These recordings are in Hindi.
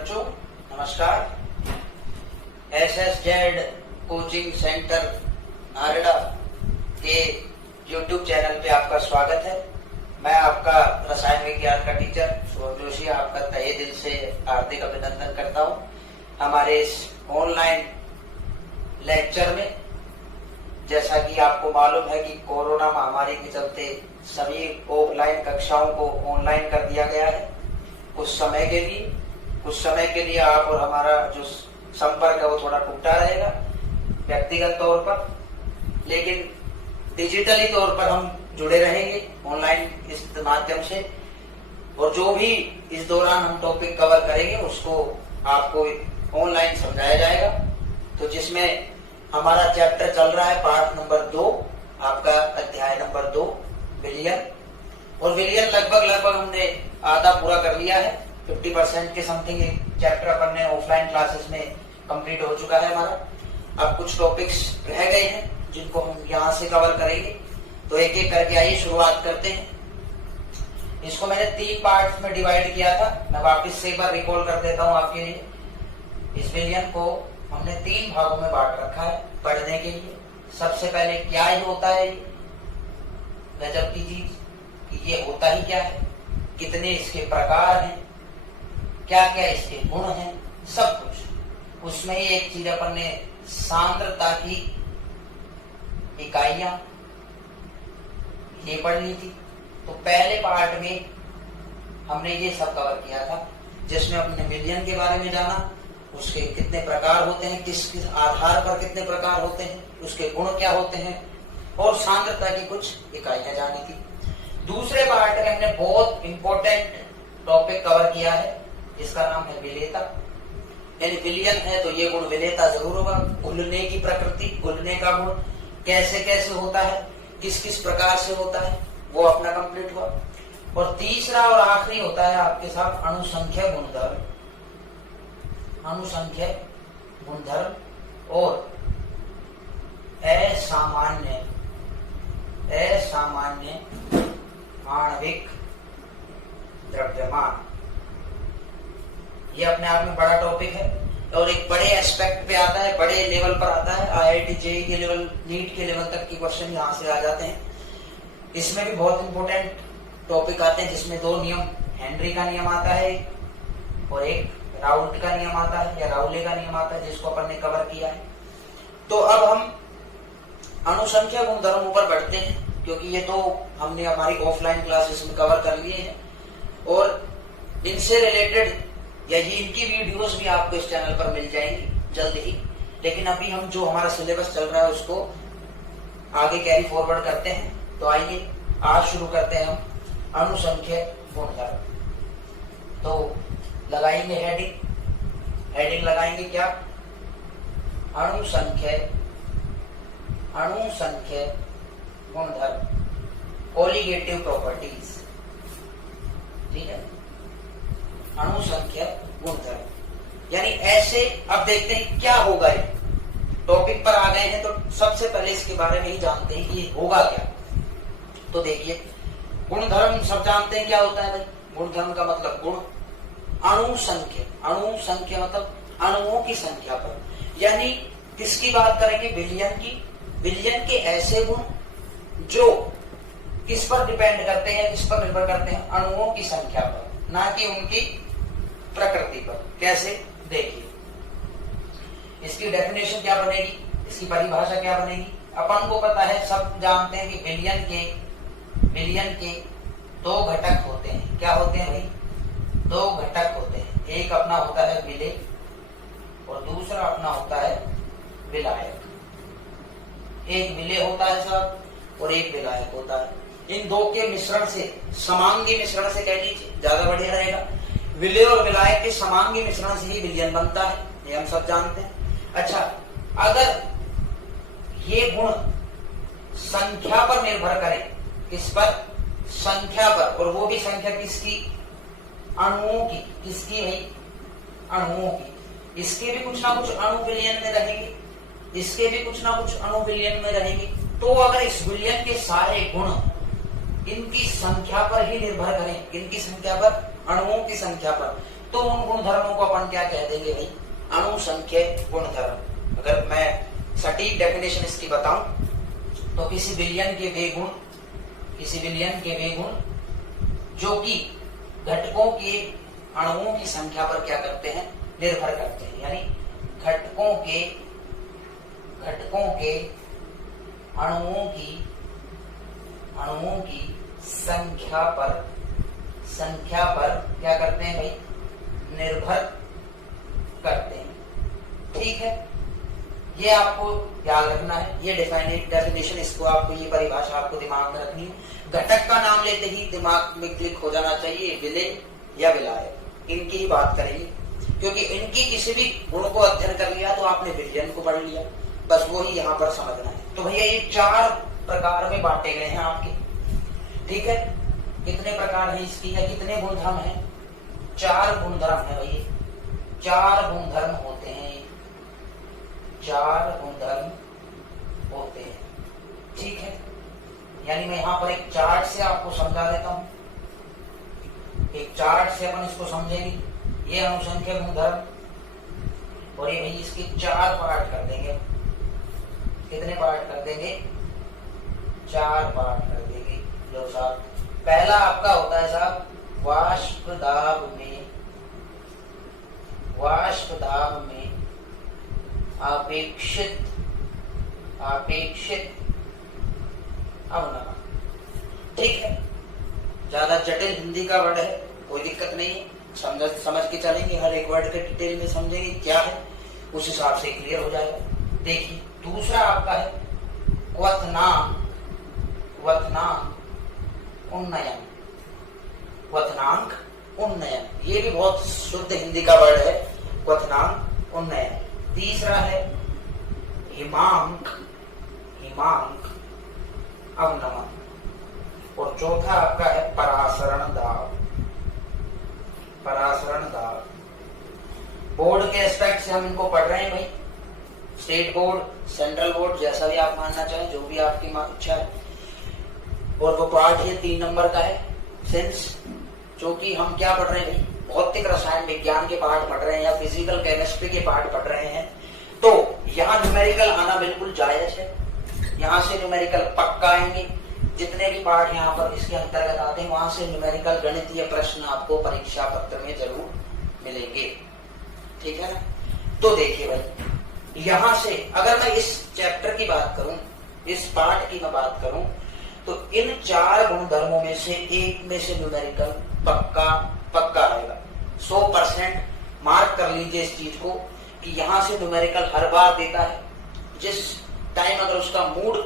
बच्चों नमस्कार। SSZ कोचिंग सेंटर नारड़ा के YouTube चैनल पे आपका स्वागत है। मैं आपका रसायन विज्ञान का टीचर शुभम जोशी आपका तहे दिल से हार्दिक अभिनंदन करता हूँ। हमारे इस ऑनलाइन लेक्चर में जैसा कि आपको मालूम है कि कोरोना महामारी के चलते सभी ऑफलाइन कक्षाओं को ऑनलाइन कर दिया गया है। कुछ समय के लिए आप और हमारा जो संपर्क है वो थोड़ा टूटा रहेगा व्यक्तिगत तौर पर, लेकिन डिजिटली तौर पर हम जुड़े रहेंगे ऑनलाइन इस माध्यम से। और जो भी इस दौरान हम टॉपिक कवर करेंगे उसको आपको ऑनलाइन समझाया जाएगा। तो जिसमें हमारा चैप्टर चल रहा है पार्ट नंबर 2, आपका अध्याय नंबर 2 विलयन। और विलयन लगभग हमने आधा पूरा कर लिया है। 50% के समथिंग चैप्टर अपन ने ऑफलाइन क्लासेस में कंप्लीट हो चुका है हमारा। अब कुछ टॉपिक्स रह गए हैं जिनको हम यहाँ से कवर करेंगे। तो एक एक करके आइए शुरुआत करते हैं। इसको मैंने 3 पार्ट्स में डिवाइड किया था। मैं वापस से एक बार रिकॉल कर देता हूँ आपके लिए। इस विलयन को हमने 3 भागों में बांट रखा है पढ़ने के लिए। सबसे पहले क्या ही होता है, गजब की चीज कि ये होता ही क्या है, कितने इसके प्रकार हैं, क्या क्या इसके गुण हैं, सब कुछ। उसमें ही एक चीज अपन ने सांद्रता की इकाइयां ये पढ़ ली थी। तो पहले पार्ट में हमने ये सब कवर किया था, जिसमें अपने विलयन के बारे में जाना, उसके कितने प्रकार होते हैं, किस किस आधार पर कितने प्रकार होते हैं, उसके गुण क्या होते हैं, और सांद्रता की कुछ इकाइयां जानी थी। दूसरे पार्ट में हमने बहुत इंपॉर्टेंट टॉपिक कवर किया है, इसका नाम है विलेयता। यानी विलयन है तो ये गुण विलेयता जरूर होगा। घुलने की प्रकृति, घुलने का गुण कैसे कैसे होता है, किस किस प्रकार से होता है, वो अपना कंप्लीट हुआ। और तीसरा और आखिरी होता है आपके साथ अणुसंख्या गुणधर्म। अणुसंख्या गुणधर्म और असामान्य आणविक द्रव्यमान। ये अपने आप में बड़ा टॉपिक है और एक बड़े एस्पेक्ट पे आता है, बड़े लेवल पर आता है। IIT JEE के लेवल, नीट के लेवल तक की क्वेश्चन यहाँ से आ जाते हैं। इसमें भी बहुत इंपॉर्टेंट टॉपिक आते हैं, जिसमें 2 नियम, हेनरी का नियम आता है और एक राउल्ट का नियम आता है या राउले का नियम आता है, जिसको अपन ने कवर किया है। तो अब हम अणुसंख्या गुणधर्मों पर बढ़ते हैं, क्योंकि ये तो हमने हमारी ऑफलाइन क्लासेस में कवर कर लिए हैं और इनसे रिलेटेड या ये इनकी वीडियोस भी आपको इस चैनल पर मिल जाएंगी जल्द ही। लेकिन अभी हम जो हमारा सिलेबस चल रहा है उसको आगे कैरी फॉरवर्ड करते हैं। तो आइए आज शुरू करते हैं हम अणुसंख्या गुणधर्म। तो लगाएंगे हेडिंग लगाएंगे क्या, अणुसंख्या गुणधर्म, कोलिगेटिव प्रॉपर्टीज। ठीक है, अणुसंख्या गुणधर्म यानी ऐसे। अब देखते हैं क्या होगा। ये टॉपिक पर आ गए हैं तो सबसे पहले इसके बारे में ही जानते हैं कि होगा क्या। तो देखिए, गुणधर्म सब जानते हैं क्या होता है भाई। गुणधर्म का मतलब गुण, अणुसंख्या मतलब अणुओं की संख्या पर। यानी किसकी बात करेंगे, विलयन की। विलयन के ऐसे गुण जो किस पर डिपेंड करते हैं, किस पर निर्भर करते हैं, अणुओं की संख्या पर, ना कि उनकी प्रकृति पर। कैसे, देखिए इसकी डेफिनेशन क्या बनेगी, इसकी परिभाषा क्या बनेगी। अपन को पता है, सब जानते हैं कि विलयन के 2 घटक होते हैं। क्या होते हैं भाई, 2 घटक होते हैं। एक अपना होता है विलेय और दूसरा अपना होता है विलायक। एक विलेय होता है साहब और एक विलायक होता है। इन 2 के मिश्रण से, समांगी मिश्रण से कह लीजिए, ज्यादा बढ़िया रहेगा। विलेय और विलायक के समांगी मिश्रण से ही विलयन बनता है, ये हम सब जानते हैं। अच्छा, अगर ये गुण संख्या पर निर्भर करें, किस पर, संख्या पर, और वो भी संख्या किसकी, अणुओं की। किसकी भाई, अणुओं की। इसके भी कुछ ना कुछ अणु विलयन में रहेंगे, इसके भी कुछ ना कुछ अणु विलयन में रहेंगे। तो अगर इस विलयन के सारे गुण इनकी संख्या पर ही निर्भर करें, इनकी संख्या पर, अणुओं की संख्या पर, तो उन गुणधर्मों को अपन क्या कह देंगे भाई, अणुसंख्यक गुणधर्म। अगर मैं सटीक डेफिनेशन इसकी बताऊं तो किसी विलयन के वे गुण जो कि घटकों के अणुओं की संख्या पर क्या करते हैं, निर्भर करते हैं। यानी घटकों के अणुओं की संख्या पर क्या करते हैं भाई, निर्भर करते हैं। ठीक है, ये आपको याद रखना है, ये डेफिनेशन, इसको आपको, ये परिभाषा आपको दिमाग में रखनी है। घटक का नाम लेते ही दिमाग में क्लिक हो जाना चाहिए विलय या विलायक, इनकी ही बात करेंगे, क्योंकि इनकी किसी भी गुण को अध्ययन कर लिया तो आपने विलयन को पढ़ लिया, बस वो ही यहाँ पर समझना है। तो भैया ये 4 प्रकार में बांटे गए हैं आपके। ठीक है, कितने प्रकार है इसकी या कितने गुणधर्म है, 4 गुणधर्म है भैया, 4 गुणधर्म होते हैं, 4 गुणधर्म होते हैं। ठीक है, यानी मैं यहाँ पर एक चार्ट से आपको समझा देता हूं, एक चार्ट से अपन इसको समझेंगे। ये अणुसंख्यक गुणधर्म, और ये भाई इसके 4 पार्ट कर देंगे। कितने पार्ट कर देंगे, 4 पार्ट कर देंगे। लो साहब, पहला आपका होता है साहब वाष्प दाब में अपेक्षित अवनमन। ठीक है, ज्यादा जटिल हिंदी का वर्ड है, कोई दिक्कत नहीं है, समझ के चलेंगे, हर एक वर्ड के डिटेल में समझेंगे क्या है, उस हिसाब से क्लियर हो जाएगा। देखिए, दूसरा आपका है क्वथनांक उन्नयन, ये भी बहुत शुद्ध हिंदी का वर्ड है, क्वथनांक उन्नयन। तीसरा है हिमांक अवनमन, और चौथा आपका है परासरण दाब। बोर्ड के एस्पेक्ट से हम इनको पढ़ रहे हैं भाई, स्टेट बोर्ड, सेंट्रल बोर्ड, जैसा भी आप मानना चाहें, जो भी आपकी इच्छा है। और वो पार्ट ये 3 नंबर का है, सिंस क्योंकि हम क्या पढ़ रहे हैं भाई, भौतिक रसायन विज्ञान के पार्ट पढ़ रहे हैं या फिजिकल केमिस्ट्री के पार्ट पढ़ रहे हैं, तो यहाँ न्यूमेरिकल आना बिल्कुल जायज है। यहाँ से न्यूमेरिकल पक्का आएंगे, जितने भी पार्ट यहाँ पर इसके अंतर्गत आते हैं वहां से न्यूमेरिकल गणितीय प्रश्न आपको परीक्षा पत्र में जरूर मिलेंगे। ठीक है ना, तो देखिए भाई, यहां से अगर मैं इस चैप्टर की बात करूं, इस पार्ट की मैं बात करूं, तो इन 4 गुणधर्मों में से एक में से न्यूमेरिकल पक्का आएगा। 100% मार्क कर लीजिए इस चीज को कि यहां से न्यूमेरिकल हर बार देता है। जिस टाइम अगर उसका मूड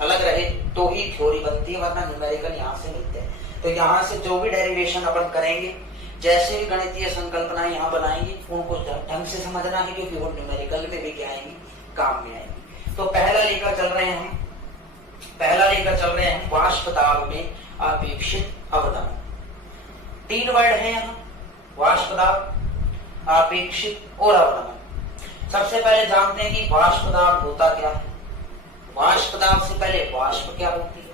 अलग रहे तो ही थ्योरी बनती है, वरना न्यूमेरिकल यहाँ से मिलते हैं। तो यहाँ से जो भी डेरिवेशन अपन करेंगे, जैसे भी गणितीय संकल्पनाएं यहाँ बनाएंगे, उनको ढंग से समझना है, क्योंकि वो न्यूमेरिकल में भी क्या आएंगी, काम में आएंगी। तो पहला लेकर चल रहे हैं वाष्प दाब में अपेक्षित अवनमन। 3 वर्ड है यहाँ, वाष्प दाब, अपेक्षित और अवनमन। सबसे पहले जानते हैं कि वाष्प दाब होता क्या है। वाष्प दाब से पहले वाष्प क्या होती है,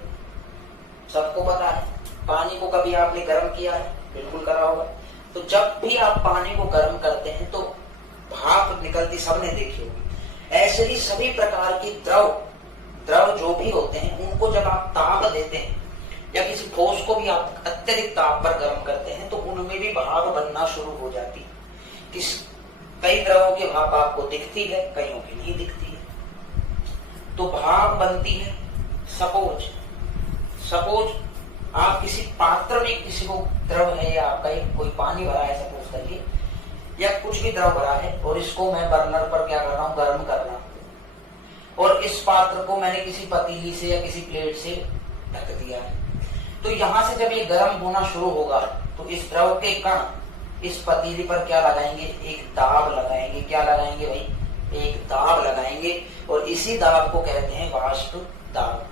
सबको पता है। पानी को कभी आपने गर्म किया है, बिल्कुल करा होगा। तो जब भी आप पानी को गर्म करते हैं तो भाप निकलती, सबने देखी होगी। ऐसे ही सभी प्रकार की द्रव जो भी होते हैं, उनको जब आप ताप देते हैं या किसी ठोस को भी आप अत्यधिक ताप पर गर्म करते हैं, तो उनमें भी भाप बनना शुरू हो जाती है। कई द्रवों की भाप आपको दिखती है, कईयों की नहीं दिखती है। तो भाप बनती है। सपोज आप किसी पात्र में किसी को द्रव है, या आपका एक कोई पानी भरा है सपोज करिए, या कुछ भी द्रव भरा है, और इसको मैं बर्नर पर क्या कर रहा हूँ, गर्म कर रहा हूँ, और इस पात्र को मैंने किसी पतीली से या किसी प्लेट से ढक दिया है। तो यहां से जब ये गर्म होना शुरू होगा तो इस द्रव के कण इस पतीली पर क्या लगाएंगे, एक दाब लगाएंगे। क्या लगाएंगे भाई, एक दाब लगाएंगे, और इसी दाब को कहते हैं वाष्प दाब।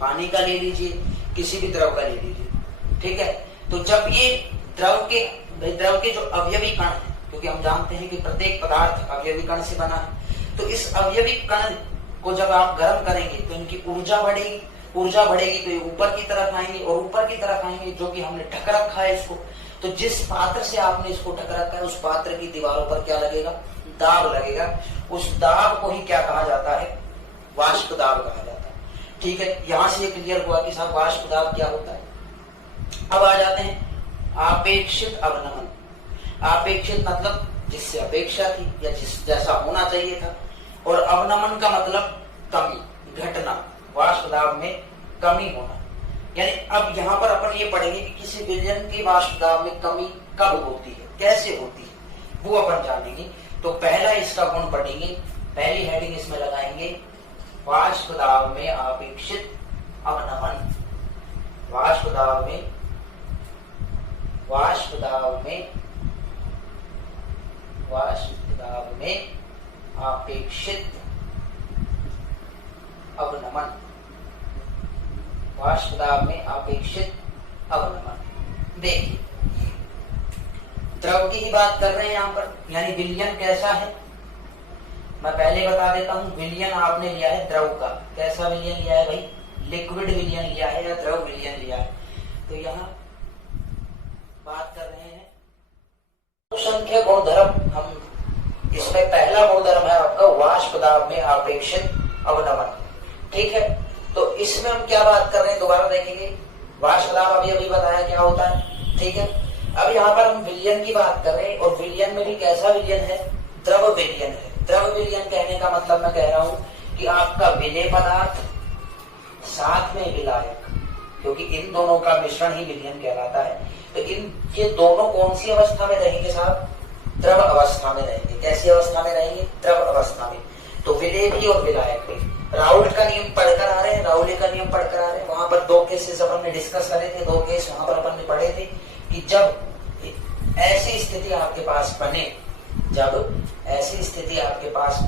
पानी का ले लीजिए, किसी भी द्रव का ले लीजिए, ठीक है। तो जब ये द्रव के जो अवयवी कण है, क्योंकि हम जानते हैं कि प्रत्येक पदार्थ अवयवी कण से बना है, तो इस अवयवी कण को जब आप गर्म करेंगे तो इनकी ऊर्जा बढ़ेगी तो ये ऊपर की तरफ आएंगे, और ऊपर की तरफ आएंगे जो कि हमने ढक रखा है इसको, तो जिस पात्र से आपने इसको ढक रखा है उस पात्र की दीवारों पर क्या लगेगा, दाब लगेगा। उस दाब को ही क्या कहा जाता है, वाष्प दाब कहा जाता है। ठीक है, यहां से ये क्लियर हुआ कि साहब वाष्प दाब क्या होता है। अब आ जाते हैं आपेक्षित अवनमन। आपेक्षित मतलब जिससे अपेक्षा थी या जिस जैसा होना चाहिए था, और अवनमन का मतलब कमी, घटना, वाष्प दाब में कमी होना। यानी अब यहाँ पर अपन ये पढ़ेंगे कि किसी विलयन की वाष्प दाब में कमी कब होती है, कैसे होती है, वो अपन जानेंगे। तो पहला इसका गुण पढ़ेंगे, पहली हेडिंग इसमें लगाएंगे वाष्प दाब में आपेक्षित अवनमन। वाष्प दाब में आपेक्षित अवनमन। वाष्प दाब में आपेक्षित अवनमन। देखिए, द्रव की ही बात कर रहे हैं यहाँ पर, यानी विलयन कैसा है। मैं पहले बता देता हूं, विलयन आपने लिया है द्रव का। कैसा विलयन लिया है भाई, लिक्विड विलयन लिया है या द्रव विलयन लिया है। तो यहाँ बात कर रहे हैं संख्या गुणधर्म। हम इसमें पहला गुणधर्म है आपका वाष्प दाब में आपेक्षित अवनमन। ठीक है, तो इसमें हम क्या बात कर रहे हैं, दोबारा देखेंगे। वाष्प दाब अभी बताया क्या होता है। ठीक है, अब यहाँ पर हम विलयन की बात कर रहे हैं, और विलयन में भी कैसा विलयन है, द्रव विलयन है। द्रव विलयन कहने का मतलब मैं कह रहा हूं कि आपका विलेय पदार्थ साथ में विलायक, क्योंकि इन दोनों का मिश्रण ही विलयन कहलाता है। तो ये दोनों कौन सी अवस्था में रहेंगे साहब, द्रव अवस्था में रहेंगे। कैसी अवस्था में रहेंगे, द्रव अवस्था में। तो विलेय भी और विलायक भी। राउल्ट का नियम पढ़कर आ रहे हैं, राउले का नियम पढ़कर आ रहे हैं। वहां पर 2 केसेस अपन ने डिस्कस करे थे, 2 केस वहां पर अपन ने पढ़े थे कि जब ऐसी स्थिति आपके पास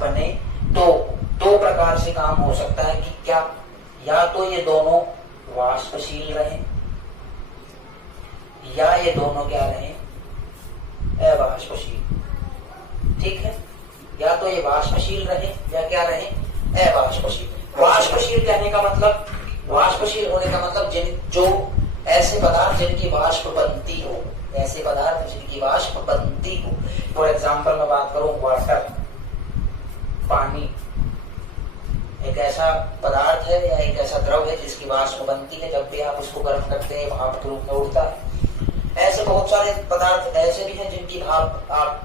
बने, तो 2 प्रकार से काम हो सकता है कि क्या, या तो ये दोनों वाष्पशील रहें, या ये दोनों क्या रहें, अवाष्पशील। ठीक है, या तो ये वाष्पशील रहे या क्या रहे, अवाष्पशील। वाष्पशील कहने का मतलब, वाष्पशील होने का मतलब जो ऐसे पदार्थ जिनकी वाष्प बनती हो, ऐसे पदार्थ जिनकी वाष्प बनती हो। फॉर एग्जाम्पल मैं बात करूं वाटर, पानी एक ऐसा पदार्थ है या एक ऐसा द्रव है जिसकी वाष्प बनती है। जब भी आप उसको गर्म करते हैं भाप के रूप में उड़ता है। ऐसे बहुत सारे पदार्थ ऐसे भी हैं जिनकी भाप आप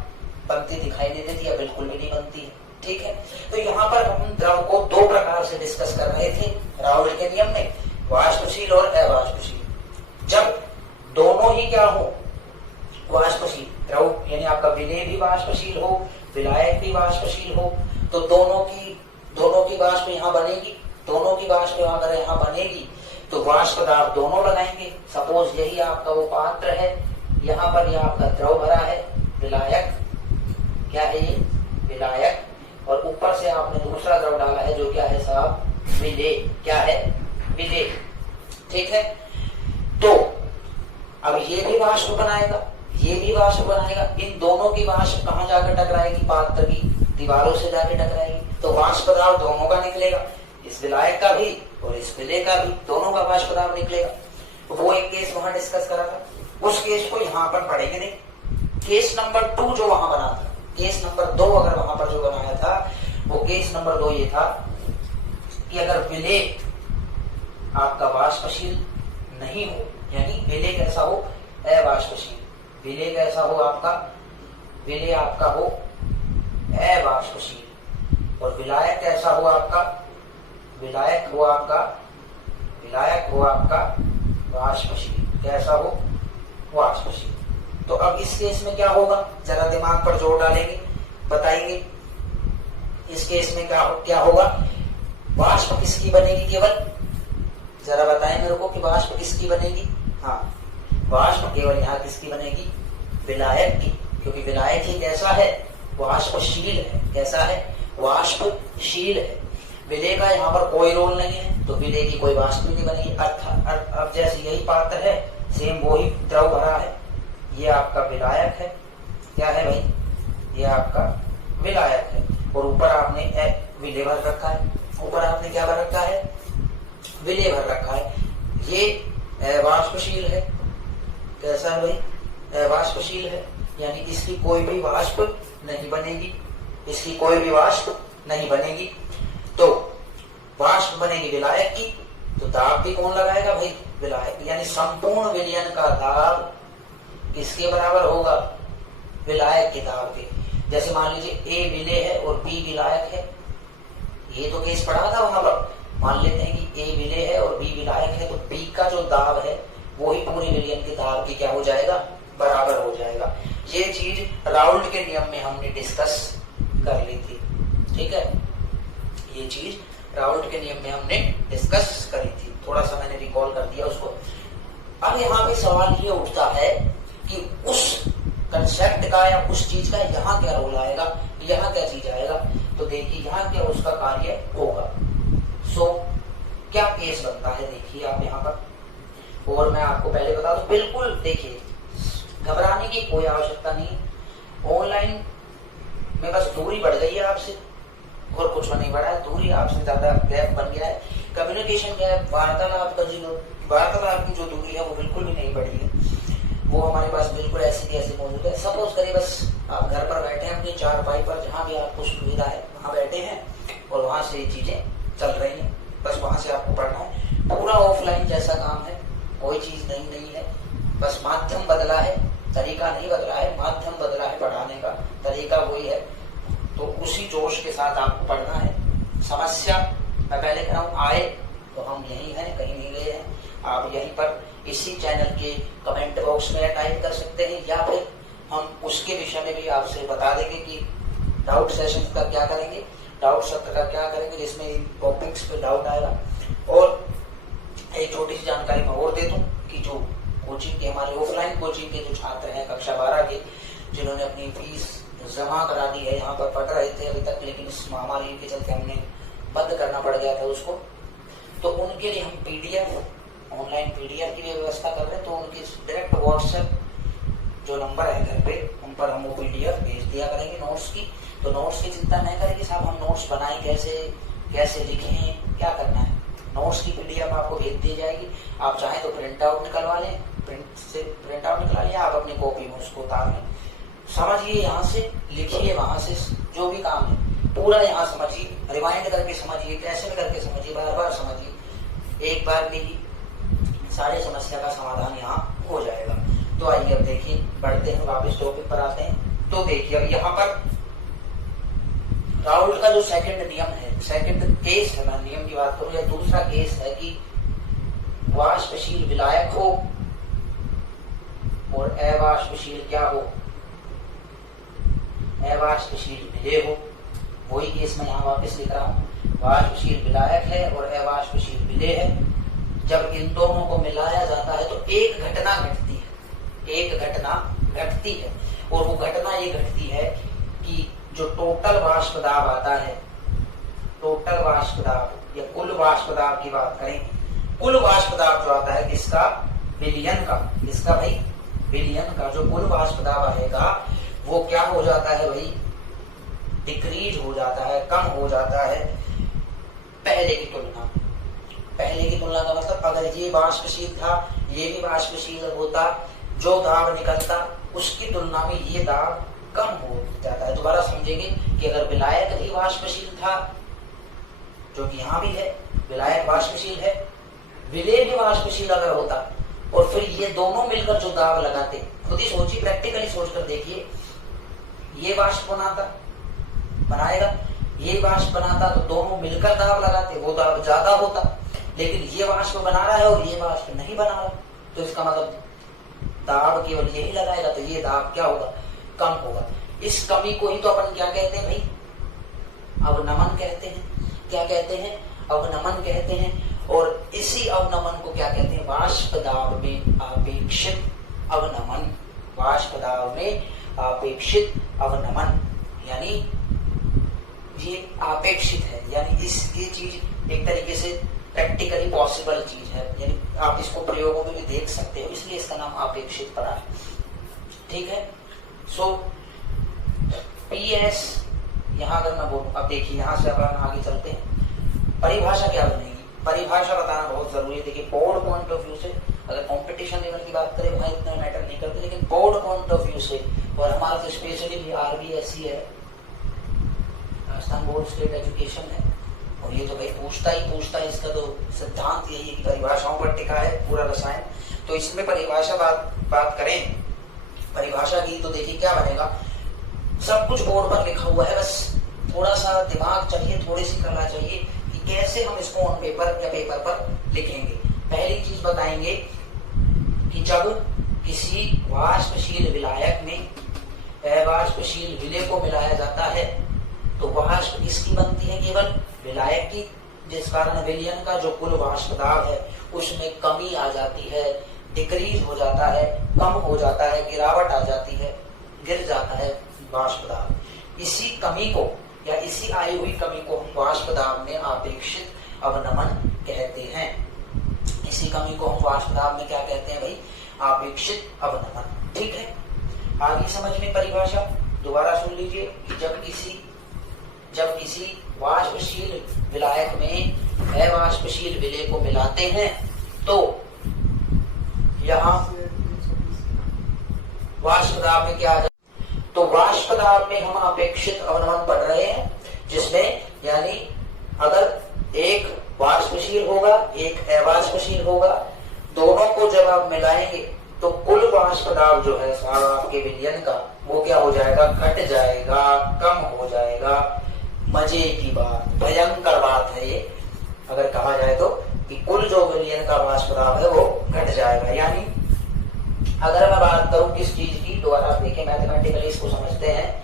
बनती दिखाई नहीं देती या बिल्कुल भी नहीं बनती है। ठीक है, तो यहाँ पर हम द्रव को 2 प्रकार से डिस्कस कर रहे थे राउल के नियम में, वाष्पशील और अवाष्पशील। जब दोनों ही क्या हो, वाष्पशील द्रव, यानी आपका विलेय भी वाष्पशील हो, विलायक भी वाष्पशील हो, तो दोनों की वाष्प यहाँ बनेगी, दोनों की वाष्प अगर यहाँ बनेगी तो वाष्प दाब दोनों लगाएंगे। सपोज यही आपका वो पात्र है, यहाँ पर यह आपका द्रव भरा है, विलायक क्या है ये, विलायक, और ऊपर से आपने दूसरा द्रव डाला है जो क्या है साहब, विलेय। क्या है, विलेय। ठीक है, तो अब ये भी वाष्प बनाएगा, ये भी वाष्प बनाएगा। इन दोनों की वाष्प कहाँ जाकर टकराएगी, पात्र की दीवारों से जाकर टकराएगी। तो वाष्प दाब दोनों का निकलेगा, इस विलायक का भी और इस विलेय का भी, दोनों का वाष्प दाब निकलेगा। तो वो एक केस वहां डिस्कस करा था, उस केस को यहाँ पर पढ़ेंगे नहीं। केस नंबर 2 जो वहां बना था, केस नंबर 2 अगर वहां पर जो बनाया था, वो केस नंबर 2 ये था कि अगर विलेय आपका वाष्पशील नहीं हो, यानी विलेय कैसा हो, अवाष्पशील। विलेय कैसा हो आपका, विलेय आपका हो अवाष्पशील, और विलायक कैसा हो आपका, विलायक हो आपका वाष्पशील। कैसा हो, वाष्पशील। तो अब इस केस में क्या होगा, जरा दिमाग पर जोर डालेंगे, बताएंगे इस केस में क्या होगा। वाष्प किसकी बनेगी, केवल जरा बताएं मेरे को कि वाष्प किसकी बनेगी। हाँ, वाष्प केवल यहाँ किसकी बनेगी, विलायक की, क्योंकि विलायक ही कैसा है, वाष्पशील है। कैसा है, वाष्पशील है। विलेय का यहाँ पर कोई रोल नहीं है, तो विलेय की कोई वाष्प नहीं बनेगी। अर्थात अब जैसे यही पात्र है, सेम वही द्रव भरा है, ये आपका विलायक है। क्या है भाई, ये आपका विलायक है, और ऊपर आपने विलेय भर रखा है। ऊपर आपने क्या भर रखा है, विलेय भर रखा है। ये वाष्पशील है। कैसा है भाई, अवाष्पशील है, यानी इसकी कोई भी वाष्प नहीं बनेगी, इसकी कोई भी वाष्प नहीं बनेगी। तो वाष्प बनेगी विलायक की, तो दाब भी कौन लगाएगा भाई? विलायक। यानी संपूर्ण विलयन का दाब किसके बराबर होगा? विलायक के दाब के। जैसे मान लीजिए ए विलेय है और बी विलायक है, ये तो केस पढ़ा था वहां पर। मान लेते हैं कि ए विलेय है और बी विलायक है, तो बी का जो दाब है वो ही पूरे विलयन के दाब की क्या हो जाएगा? बराबर हो जाएगा। ये चीज राउल्ट के नियम में हमने डिस्कस कर ली थी, ठीक है। ये चीज राउल्ट के नियम में हमने डिस्कस करी थी, थोड़ा सा मैंने रिकॉल कर दिया उसको। अब यहाँ पे सवाल ये उठता है कि उस कंसेप्ट का या उस चीज का यहाँ क्या रोल आएगा, यहाँ क्या चीज आएगा। तो देखिए यहाँ क्या उसका कार्य होगा। सो क्या केस बनता है देखिए आप यहाँ पर। और मैं आपको पहले बता दूं, बिल्कुल देखिए घबराने की कोई आवश्यकता नहीं। ऑनलाइन में बस दूरी बढ़ गई है आपसे और कुछ नहीं बढ़ा है, दूरी आपसे ज्यादा गैप बन गया है। कम्युनिकेशन गैप, वार्तालाप का जो वार्तालाप की जो दूरी है वो बिल्कुल भी नहीं बढ़ी है, वो हमारे पास बिल्कुल ऐसी की ऐसी मौजूद है। सपोज करिए बस आप घर पर बैठे हैं अपनी चारपाई पर, जहाँ भी आपको सुविधा है वहां बैठे हैं और वहां से ये चीजें चल रही हैं, बस वहां से आपको पढ़ना है। पूरा ऑफलाइन जैसा काम है, कोई चीज नहीं है, बस माध्यम बदला है, तरीका नहीं बदला है, माध्यम बदला है, पढ़ाने का तरीका वही है। तो उसी जोश के साथ आपको पढ़ना है। समस्या मैं पहले कह रहा हूँ, आए तो हम यही हैं, कहीं नहीं गए हैं। आप यहीं पर इसी चैनल के कमेंट बॉक्स में टाइप कर सकते हैं, या फिर हम उसके विषय में भी आपसे बता देंगे कि डाउट सेशन का क्या करेंगे, डाउट सत्र का क्या करेंगे, जिसमें टॉपिक्स पे डाउट आएगा। और एक छोटी सी जानकारी मैं और दे दूं कि जो कोचिंग के हमारे ऑफलाइन कोचिंग के जो छात्र हैं कक्षा 12 के, जिन्होंने अपनी फीस जमा करा दी है, यहाँ पर पढ़ रहे थे अभी तक, लेकिन इस महामारी के चलते हमने बंद करना पड़ गया था उसको, तो उनके लिए हम पीडीएफ, ऑनलाइन पीडीएफ की व्यवस्था कर रहे हैं। तो उनकी डायरेक्ट व्हाट्सएप जो नंबर है घर पे, उन पर हम वो पीडीएफ भेज दिया करेंगे नोट्स की। तो नोट्स की चिंता नहीं करेंगे साहब, हम नोट्स बनाए कैसे लिखें, क्या करना है। नोट्स की पीडीएफ आपको भेज दी जाएगी। आप चाहें तो प्रिंट आउट निकलवा लें, प्रिंट आउट निकला लिया, आप अपनी कॉपी में उसको उतार लें, समझिए, यहाँ से लिखिए, वहां से जो भी काम है पूरा यहाँ समझिए, रिमाइंड करके समझिए, कैसे भी करके समझिए, बार बार समझिए, एक बार में ही सारी समस्या का समाधान यहाँ हो जाएगा। तो आइए अब देखिए, बढ़ते हैं वापस टॉपिक पर आते हैं। तो देखिए अब यहाँ पर राउल्ट का जो सेकंड नियम है, सेकंड केस है, मैं नियम की बात करूं, या दूसरा केस है कि वाष्पशील विलायक हो और अवाष्पशील क्या हो, अवाष्पशील विलेय हो। वही केस मैं यहाँ वापस लिख रहा हूँ, वाष्पशील विलायक है और अवाष्पशील विलेय है। जब इन दोनों को मिलाया जाता है तो एक घटना घटती है, एक घटना घटती है, और वो घटना ये घटती है कि जो टोटल वाष्प दाब आता है, टोटल वाष्प दाब या कुल वाष्प दाब की बात करें, कुल वाष्प दाब जो आता है किसका? विलयन का। किसका भाई? विलयन का। जो कुल वाष्प दाब आएगा वो क्या हो जाता है भाई? डिक्रीज हो जाता है, कम हो जाता है पहले की तुलना। पहले की तुलना का मतलब अगर ये वाष्पशील था, ये भी वाष्पशील होता, जो दाब निकलता उसकी तुलना में ये दाब कम हो जाता है। दोबारा समझेंगे कि अगर विलायक भी वाष्पशील था, जो कि यहाँ भी है, विलायक वाष्पशील है, विलेय भी वाष्पशील अगर होता, और फिर ये दोनों मिलकर जो दाब लगाते, खुद ही सोचिए, प्रैक्टिकली सोचकर देखिए, ये वाष्प बनाएगा, ये वाष्प बनाता, तो दोनों मिलकर दाब लगाते, वो दाब ज्यादा होता। लेकिन ये वाष्प बना रहा है और ये वाष्प नहीं बना रहा, तो इसका मतलब दाब केवल यही लगाएगा, तो ये दाब क्या होगा? कम होगा। इस कमी को ही तो अपन क्या कहते हैं भाई? अवनमन कहते हैं। क्या कहते हैं? अवनमन कहते हैं। और इसी अवनमन को क्या कहते हैं? वाष्प दाब में अपेक्षित अवनमन। वाष्प दाब में अपेक्षित अवनमन, यानी ये अपेक्षित है, यानी इसकी चीज एक तरीके से प्रैक्टिकली पॉसिबल चीज है, यानी आप इसको प्रयोगों में भी देख सकते हो, इसलिए इसका नाम अपेक्षित पड़ा है। ठीक है। सो पीएस, यहाँ अगर मैं बोलूं, अब देखिए यहाँ से अब आगे चलते हैं, परिभाषा क्या बनेगी? परिभाषा बताना बहुत जरूरी है। देखिए बोर्ड पॉइंट ऑफ व्यू से अगर कंपटीशन लेवल की बात करें, वहां इतना मैटर नहीं करते, लेकिन बोर्ड पॉइंट ऑफ व्यू से, और हमारा तो स्पेशली RBSE है, राजस्थान बोर्ड स्टेट एजुकेशन है, और ये तो भाई पूछता है, इसका तो सिद्धांत यही है कि परिभाषाओं पर टिका है पूरा रसायन। तो इसमें परिभाषा बात करें परिभाषा की, तो देखिए क्या बनेगा, सब कुछ बोर्ड पर लिखा हुआ है, बस थोड़ा सा दिमाग चाहिए, थोड़ी सी कला चाहिए कि कैसे हम इसको ऑन पेपर या पेपर पर लिखेंगे। पहली चीज बताएंगे कि जब किसी वाष्पशील विलायक में अवाष्पशील विलय को मिलाया जाता है तो वाष्प किसकी बनती है, केवल विलायक की, जिस कारण विलयन का जो कुल वाष्प दाब है उसमें कमी आ जाती है, डिक्रीज हो जाता है, कम हो जाता है, गिरावट आ जाती है, गिर जाता है वाष्प दाब। इसी कमी को या इसी आई हुई कमी को हम वाष्प दाब में अपेक्षित अवनमन कहते हैं। इसी कमी को हम वाष्प दाब में क्या कहते हैं भाई, अपेक्षित अवनमन। ठीक है, आगे समझ में परिभाषा दोबारा सुन लीजिए कि जब किसी वाष्पशील विलायक में अवाष्पशील विलय को मिलाते हैं तो यहाँ वाष्प दाब में क्या आ जाता है, तो वाष्प दाब में हम अपेक्षित अवनमन पढ़ रहे हैं, जिसमें यानी अगर एक वाष्पशील होगा एक अवाष्पशील होगा, दोनों को जब आप मिलाएंगे तो कुल वाष्प दाब जो है सारा आपके विलयन का वो क्या हो जाएगा, घट जाएगा, कम हो जाएगा। मजे की बात, भयंकर बात है ये अगर कहा जाए तो, कि कुल जो विलयन का वाष्प दाब है वो घट जाएगा। यानी अगर मैं बात करूं किस चीज की, दोबारा देखिए मैथमेटिकली इसको समझते हैं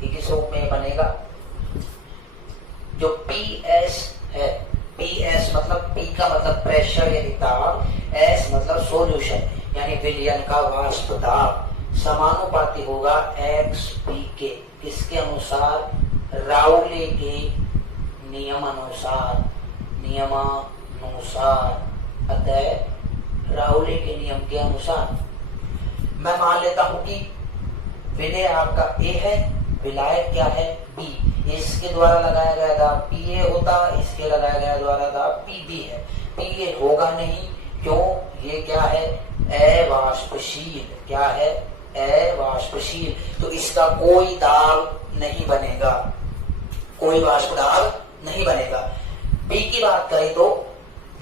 कि किस रूप में बनेगा। जो PS है, PS मतलब P का मतलब प्रेशर यानी दाब, S मतलब सॉल्यूशन यानी विलयन का वाष्प दाब, समानुपाती होगा XP के, किसके अनुसार, राउले के नियमानुसार, अतः राउले के नियम के अनुसार मैं मान लेता हूं कि विलय आपका A है, विलायक क्या है B, इसके द्वारा लगाया गया दाब PA होता, इसके लगाया गया द्वारा दाब PB है। PA होगा नहीं, क्यों, ये क्या है, अवाष्पशील, क्या है, अवाष्पशील, तो इसका कोई दाब नहीं बनेगा, कोई वाष्प दाब नहीं बनेगा। B की बात करें तो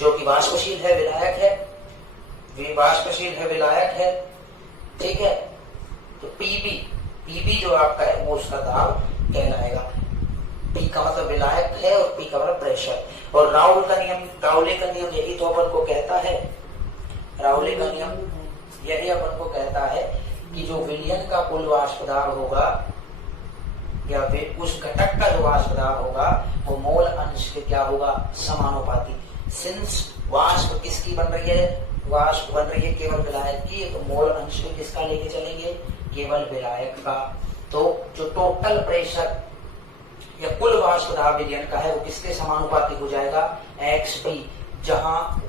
जो कि वाष्पशील है, विलायक है, वाष्पशील है, विलायक है, ठीक है, तो PB जो आपका है वो उसका दाब कहलाएगा। P का मतलब विलायक है और P का मतलब प्रेशर। और राउले का नियम यही तो अपन को कहता है, राउले का नियम यही अपन को कहता है कि जो विलयन का कुल वाष्प दाब होगा या उस घटक का जो वाष्प दाब होगा वो मोल अंश के क्या होगा, समानुपाती। सिंस वाष्प किसकी बन रही है, वाष्प बन रही है केवल विलायक की, तो मोल अंश में किसका लेके चलेंगे, केवल विलायक का। तो जो टोटल प्रेशर या कुल वाष्प दाब विलयन का है वो किसके समानुपाती हो जाएगा, XP। जहां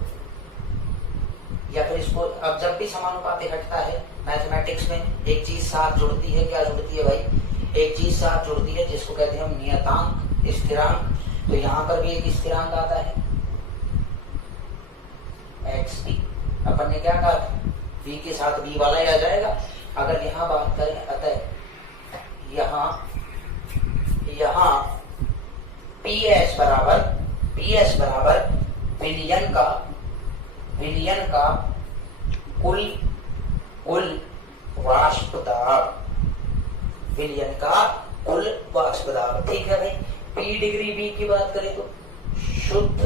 या फिर इसको अब जब भी समानुपाती घटता है मैथमेटिक्स में एक चीज साथ जुड़ती है, क्या जुड़ती है भाई, एक चीज साथ जुड़ती है जिसको कहते हैं हम नियतांक, स्थिरांक। तो यहाँ पर भी एक स्थिरांक आता है XP। अपन ने क्या कहा, B के साथ B वाला ही आ जाएगा। अगर यहाँ बात करें, अतः यहाँ PS बराबर विलयन का कुल वाष्प दाब, विलयन का कुल वाष्प दाब। ठीक है भाई। P डिग्री B की बात करें तो शुद्ध,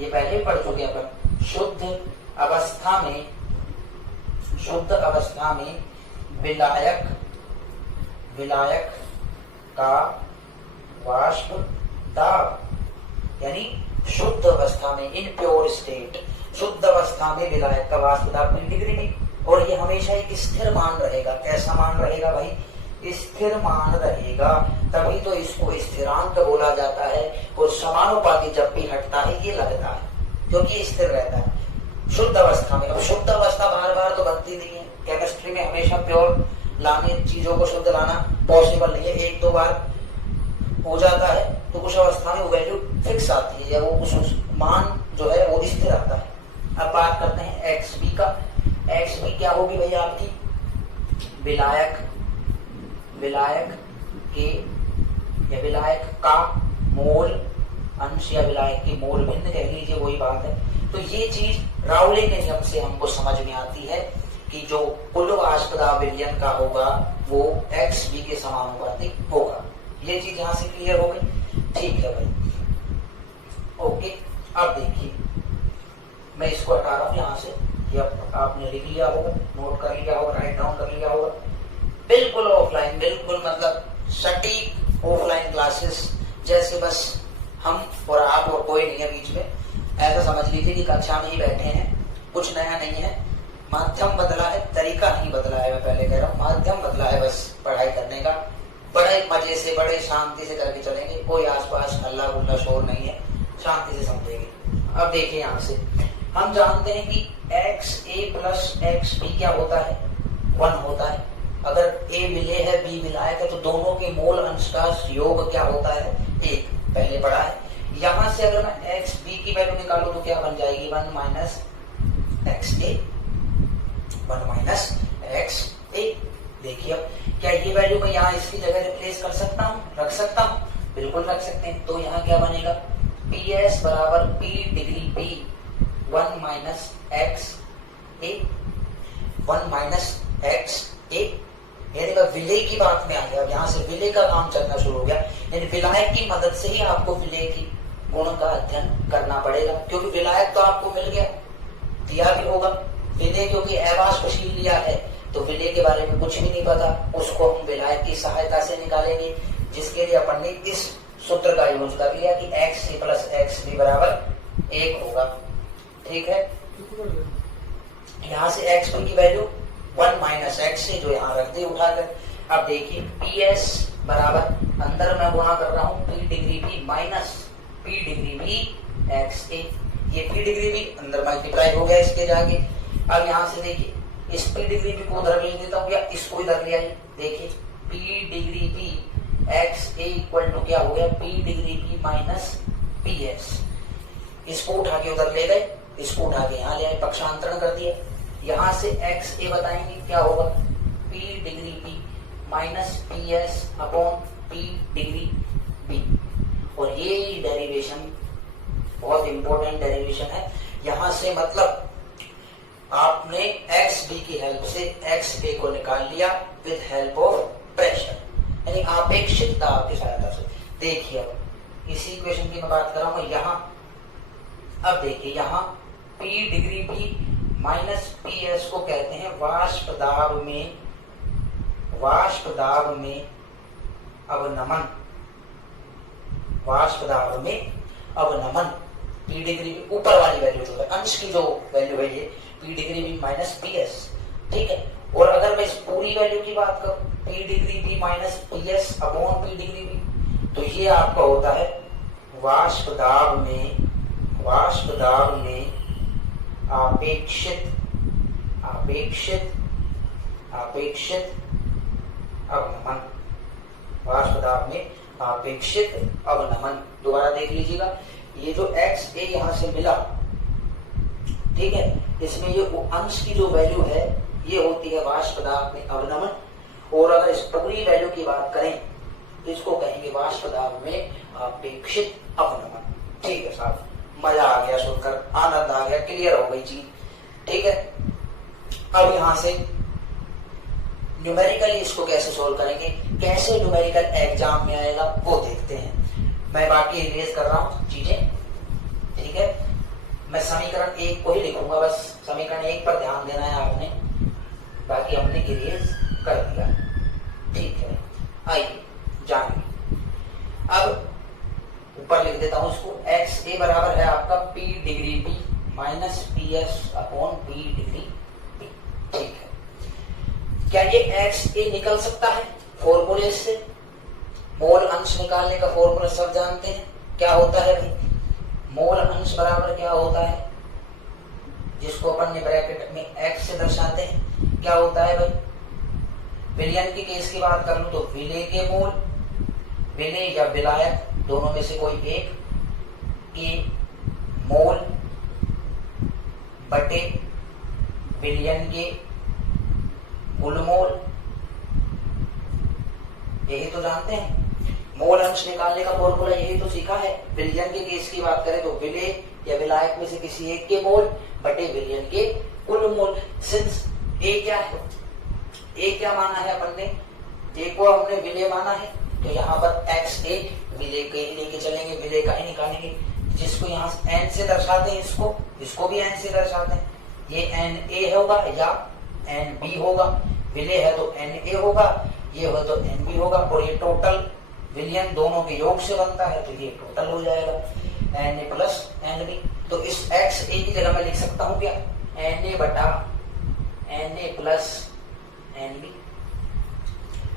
ये पहले पढ़ चुके अपन, शुद्ध अवस्था में विलायक का वाष्प दाब, यानी शुद्ध अवस्था में, इन प्योर स्टेट, शुद्ध अवस्था में विलायक का वाष्प दाब डिग्री भी, और ये हमेशा एक स्थिर मान रहेगा। कैसा मान रहेगा भाई, स्थिर मान रहेगा, तभी तो इसको स्थिरांक बोला जाता है। और समानुपाती जब भी हटता है ये लगता है, क्योंकि स्थिर रहता है शुद्ध अवस्था में। अब शुद्ध अवस्था बार बार तो बनती नहीं है, केमिस्ट्री में हमेशा प्योर लाने, चीजों को शुद्ध लाना पॉसिबल नहीं है। एक दो बार हो जाता है तो कुछ अवस्था में वो वैल्यू फिक्स आती है, या वो कुछ मान जो है वो स्थिर आता है। अब बात करते हैं XB का। XB क्या होगी भाई आपकी, विलायक विलायक के या विलायक का मोल अंश या विलायक की मोल भिन्न कह लीजिए, वही बात है। तो ये चीज राउले के नियम से हमको समझ में आती है कि जो कुल वाष्प दाब विलयन का होगा वो XB के समानुपाती होगा। ये चीज यहाँ से क्लियर हो गई, ठीक है भाई, ओके। अब देखिए मैं इसको हटा रहा हूं यहाँ से, ये आपने लिख लिया होगा, नोट कर लिया होगा, राइट डाउन कर लिया होगा। बिल्कुल ऑफलाइन, बिल्कुल मतलब सटीक ऑफलाइन क्लासेस जैसे बस हम और आप और कोई नहीं है बीच में, ऐसा समझ लीजिए कि कक्षा में ही बैठे हैं, कुछ नया नहीं है। माध्यम बदला है, तरीका नहीं बदला है, मैं पहले कह रहा हूँ माध्यम बदला है बस पढ़ाई करने का। बड़े मजे से बड़े शांति से करके चलेंगे, कोई आसपास हल्ला गुल्ला शोर नहीं है, शांति से समझेंगे। अब देखिए यहाँ से हम जानते हैं कि XA प्लस XB क्या होता है, 1 होता है। अगर A विलेय है B विलायक है तो दोनों के मोल अंश का योग क्या होता है, 1, पहले पढ़ा है। यहां से अगर मैं XB की वैल्यू निकालू तो क्या बन जाएगी, 1 माइनस XA, 1 माइनस XA। देखिए अब क्या ये वैल्यू मैं यहाँ इसकी जगह रिप्लेस कर सकता हूँ, रख सकता हूँ, बिल्कुल रख सकते हैं। तो यहाँ क्या बनेगा, PS बराबर P degree B 1 minus XA, 1 minus XA। यानी मैं विलेय की बात में आ गया, यहाँ से विलेय का काम चलना शुरू हो गया। यानी विलायक की मदद से ही आपको विलेय की गुण का अध्ययन करना पड़ेगा, क्योंकि विलायक तो आपको मिल गया, दिया भी होगा। विलेय क्योंकि अवाष्पशील लिया है तो विलेय के बारे में कुछ भी नहीं पता, उसको हम विलायक की सहायता से निकालेंगे, जिसके लिए अपन ने इस सूत्र का यूज कर लिया कि XA प्लस XB बराबर 1 होगा, ठीक है। यहाँ से XB की वैल्यू 1 माइनस XA जो यहाँ रख दे उठाकर। अब देखिए PS बराबर अंदर मैं गुणा कर रहा हूँ P degree B minus P degree B XA, ये P डिग्री B अंदर मल्टीप्लाई हो गया इसके जाके। अब यहाँ से देखिए इस P डिग्री B को उधर ले देता हूँ या इसको इधर ले आइए, देखिए P degree B XA equal to क्या हो गया, P degree B minus PS। इसको उठा के उधर ले गए, इसको उठा के यहाँ ले आए, पक्षांतरण कर दिया। यहाँ से XA बताएंगे क्या होगा, P degree B minus PS upon P degree B। और ये डेरिवेशन बहुत इंपॉर्टेंट डेरिवेशन है। यहाँ से मतलब आपने XB की हेल्प से XA को निकाल लिया विद हेल्प ऑफ प्रेशर, यानी आपेक्षिक दाब की सहायता से। देखिए अब इसी इक्वेशन की मैं बात कर रहा हूँ यहाँ। अब देखिए यहाँ P degree B minus PS को कहते हैं वाष्प दाब में अवनमन, वाष्प दाब में अवनमन। P डिग्री B ऊपर वाली वैल्यू जो है, अंश की जो वैल्यू है ये P degree B minus PS, ठीक है। और अगर मैं इस पूरी वैल्यू की बात करूं P degree B minus PS upon P degree B, तो ये आपका होता है वाष्प दाब में आपेक्षित अवनमन, वाष्प दाब में आपेक्षित अवनमन। दोबारा देख लीजिएगा, ये जो XA यहाँ से मिला, ठीक है, इसमें ये अंश की जो वैल्यू है ये होती है वाष्प दाब में अवनमन। और अगर इस पूरी वैल्यू की बात करें तो इसको कहेंगे वाष्प दाब में अपेक्षित अवनमन। ठीक है साहब, मजा आ गया सुनकर, आनंद आ गया, क्लियर हो गई चीज, ठीक है। अब यहां से न्यूमेरिकली इसको कैसे सोल्व करेंगे, कैसे न्यूमेरिकल एग्जाम में आएगा वो देखते हैं। मैं बाकी इरेज कर रहा हूं चीजें, ठीक है। मैं समीकरण 1 को ही लिखूंगा, बस समीकरण 1 पर ध्यान देना है आपने, बाकी हमने इरेज कर दिया, ठीक है। आइए जानिए, अब ऊपर लिख देता हूं इसको। XA बराबर है आपका P degree B minus PS upon P degree B, ठीक है। क्या ये XA निकल सकता है फॉर्मूले से? मोल अंश निकालने का फॉर्मूला सब जानते हैं, क्या होता है भाई, मोल अंश बराबर क्या होता है, जिसको अपन ने ब्रैकेट में X से दर्शाते हैं, क्या होता है भाई। विलयन के केस की बात कर लूं तो विलेय के मोल, विलेय या विलायक दोनों में से कोई एक के मोल बटे विलयन के कुल मोल यही तो जानते हैं। मोल अंश निकालने का फॉर्मूला यही तो सीखा है। विलयन के केस की बात करें तो विलेय या विलायक में से किसी एक के मोल बटे विलयन के कुल मोल। सिंस ए क्या है, ए क्या माना है अपन ने, ए को हमने विलेय माना है, तो यहाँ पर एक्स ए विलेय के ही लेके चलेंगे, विलेय का ही निकालेंगे, जिसको यहाँ एन से दर्शाते हैं, इसको भी एन से दर्शाते हैं। ये एन ए होगा या एन बी होगा, विलेय है तो एन ए होगा, ये हो तो एन बी होगा, और ये टोटल विलयन दोनों के योग से बनता है, तो ये टोटल हो जाएगा N A plus N B. तो इस एक्स ए की जगह मैं लिख सकता हूँ क्या, एन ए बटा N A plus N B,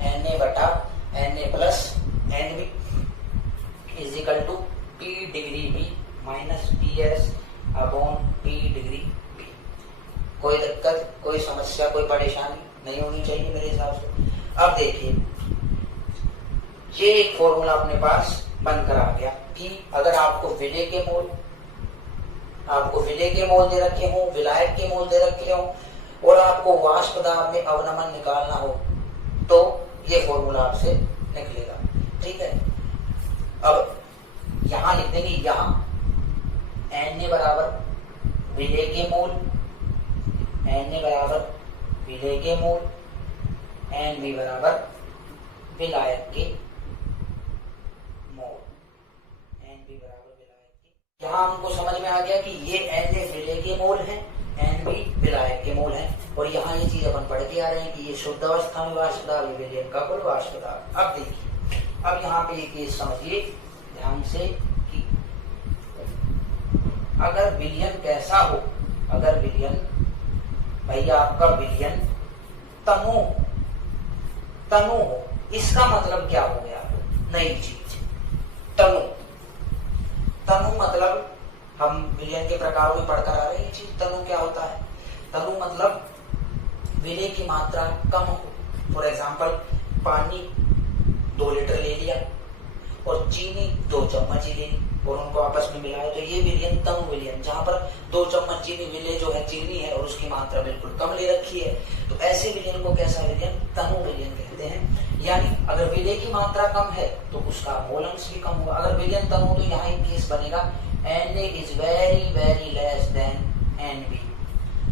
N A बटा N A plus N B is equal to P degree B minus P S upon P degree B. कोई दिक्कत, कोई समस्या, कोई परेशानी नहीं होनी चाहिए मेरे हिसाब से। अब देखिए, ये एक फॉर्मूला अपने पास बनकर आ गया कि अगर आपको विलेय के मोल, आपको विलेय के मोल दे रखे हो, विलायक के मोल दे रखे हो, और आपको वाष्प दाब में अवनमन निकालना हो, तो ये फॉर्मूला आपसे निकलेगा। ठीक है, अब यहां लिख देंगे, यहां एन ए बराबर विलेय के मोल, एन ए बराबर विलेय के मोल, एन बी बराबर विलायक के मोल, एन बी बराबर विलायक के। यहां हमको समझ में आ गया कि ये एन ए विलेय के मोल है, एन बी विलायक के मोल है, और यहाँ ये चीज अपन पढ़ के आ रहे हैं कि ये शुद्ध अवस्था में वाष्प दाब, ये विलयन का कुल वाष्प दाब। अब देखिए, अब यहाँ पे एक चीज समझिए ध्यान से कि अगर विलयन कैसा हो, अगर विलयन भैया आपका विलयन तनु हो, इसका मतलब क्या हो गया, नई चीज। तनु मतलब हम विलयन के प्रकारों में पढ़कर आ रहे हैं, ये चीज तनु क्या होता है। तनु मतलब विलेय की मात्रा कम हो। फॉर एग्जाम्पल, पानी 2 लीटर ले लिया और चीनी 2 चम्मच ही ले ली और उनको आपस में मिलाया, तो ये विलयन तनु विलयन, जहां पर 2 चम्मच चीनी, विलेय जो है चीनी है और उसकी मात्रा बिल्कुल कम ले रखी है, तो ऐसे विलयन को कैसा विलयन, तनु विलयन कहते हैं। यानी अगर विलेय की मात्रा कम है तो उसका मोल अंश भी कम होगा। अगर विलयन तनु हो तो यहाँ एक केस बनेगा, N A is very very less than N B.